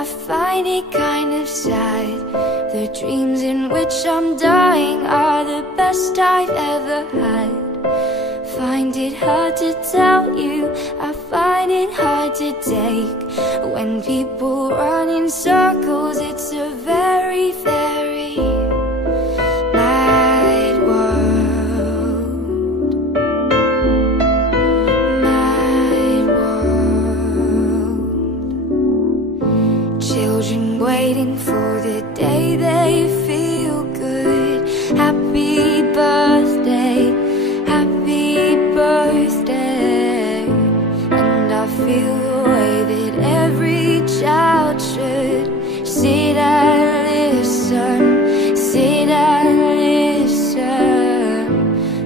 I find it kind of sad. The dreams in which I'm dying are the best I've ever had. Find it hard to tell you, I find it hard to take. When people run in circles, it's a very, very mad world. Mad world. Children waiting for the day they feel good. Happy birthday, happy birthday. And I feel the way that every child should. Sit and listen, sit and listen.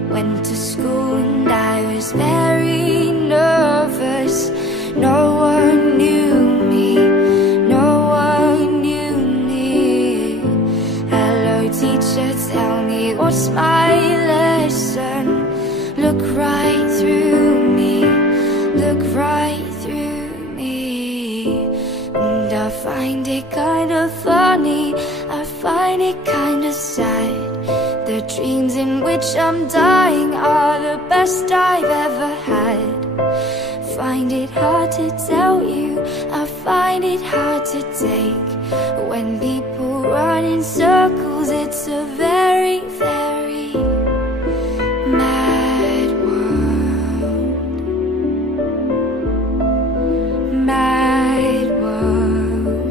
Went to school and I was very nervous. No one knew me, no one knew me. Hello teacher, tell me what's my lesson. Look right through me, look right through me. And I find it kind of funny, I find it kind of sad. The dreams in which I'm dying are the best I've ever had. Find it hard to tell you, I find it hard to take. When people run in circles, it's a very, very mad world. Mad world.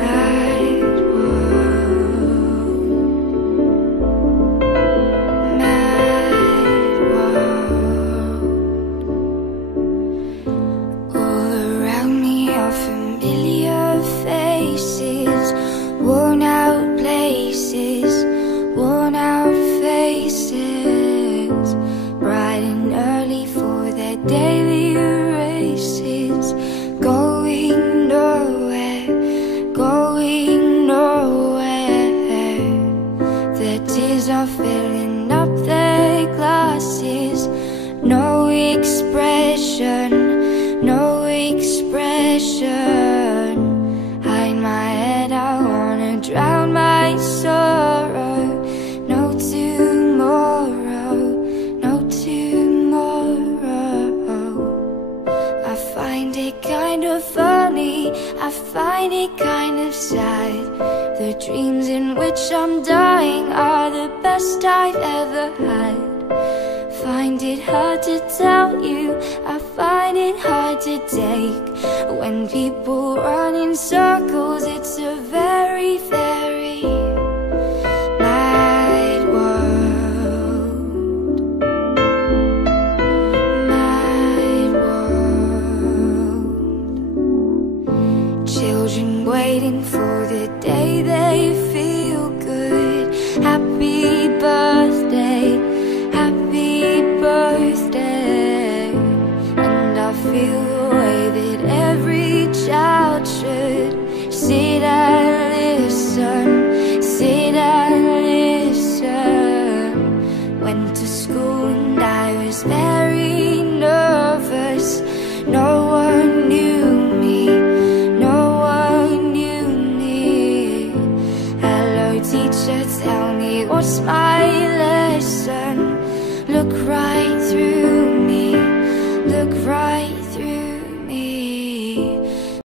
Mad world. Mad world. All around me are familiar faces, worn out places, worn out faces. Bright and early for their daily races, going nowhere, going nowhere. Their tears are filling up their glasses. No expression, no expression. Hide my head, I wanna drown my sorrow. No tomorrow, no tomorrow. I find it kind of funny, I find it kind of sad. The dreams in which I'm dying are the best I've ever had. Find it hard to tell you, I find it hard to take. When people run in circles, it's a very, very mad world. Mad world. Children waiting for